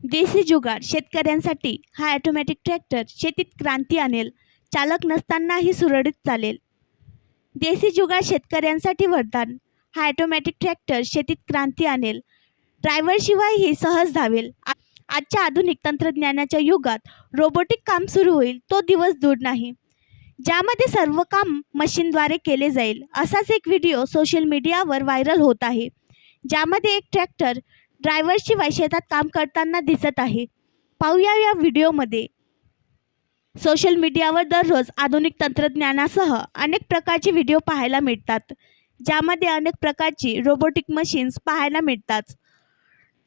देसी जुगाड शेतकऱ्यांसाठी हा automatic tractor शेतीत क्रांती आणेल. चालक नसतानाही सुरळीत चालेल. देसी जुगाड शेतकऱ्यांसाठी वरदान. हा ऑटोमॅटिक ट्रॅक्टर शेतीत क्रांती आणेल. ड्रायव्हरशिवायही सहज धावेल. आजच्या आधुनिक तंत्रज्ञानाच्या युगात रोबोटिक काम सुरू होईल तो दिवस दूर नाही, ज्यामध्ये सर्व काम मशीनद्वारे केले जाईल. असाच एक व्हिडिओ सोशल मीडियावर व्हायरल होत आहे, ज्यामध्ये एक ट्रॅक्टर ड्रायव्हरशिवाय शेतात काम करताना दिसत आहे. पाहूया या व्हिडिओमध्ये. सोशल मीडियावर दररोज आधुनिक तंत्रज्ञानासह अनेक प्रकारचे व्हिडिओ पाहायला मिळतात, ज्यामध्ये अनेक प्रकारची रोबोटिक मशीन्स पाहायला मिळतात.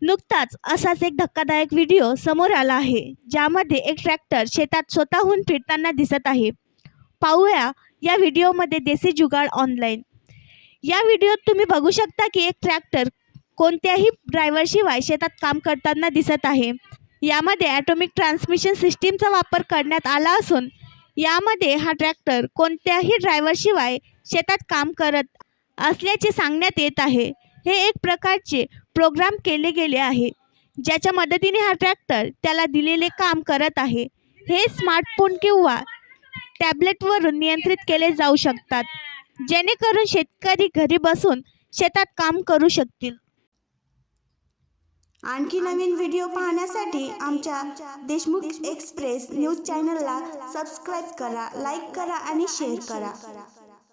नुकताच असाच एक धक्कादायक व्हिडिओ समोर आला आहे, ज्यामध्ये एक ट्रॅक्टर शेतात स्वतःहून फिरताना दिसत आहे. पाहूया या व्हिडिओमध्ये देसी जुगाड ऑनलाईन. या व्हिडिओत तुम्ही बघू शकता की एक ट्रॅक्टर कोणत्याही ड्रायव्हरशिवाय शेतात काम करताना दिसत आहे. यामध्ये ॲटोमिक ट्रान्समिशन सिस्टीमचा वापर करण्यात आला असून यामध्ये हा ट्रॅक्टर कोणत्याही ड्रायव्हरशिवाय शेतात काम करत असल्याचे सांगण्यात येत आहे. हे एक प्रकारचे प्रोग्राम केले गेले आहे, ज्याच्या मदतीने हा ट्रॅक्टर त्याला दिलेले काम करत आहे. हे स्मार्टफोन किंवा टॅबलेटवरून नियंत्रित केले जाऊ शकतात, जेणेकरून शेतकरी घरी बसून शेतात काम करू शकतील. आणखी नवीन व्हिडिओ पाहण्यासाठी आमच्या देशमुख एक्सप्रेस न्यूज चॅनलला सबस्क्राईब करा, लाईक करा आणि शेअर करा.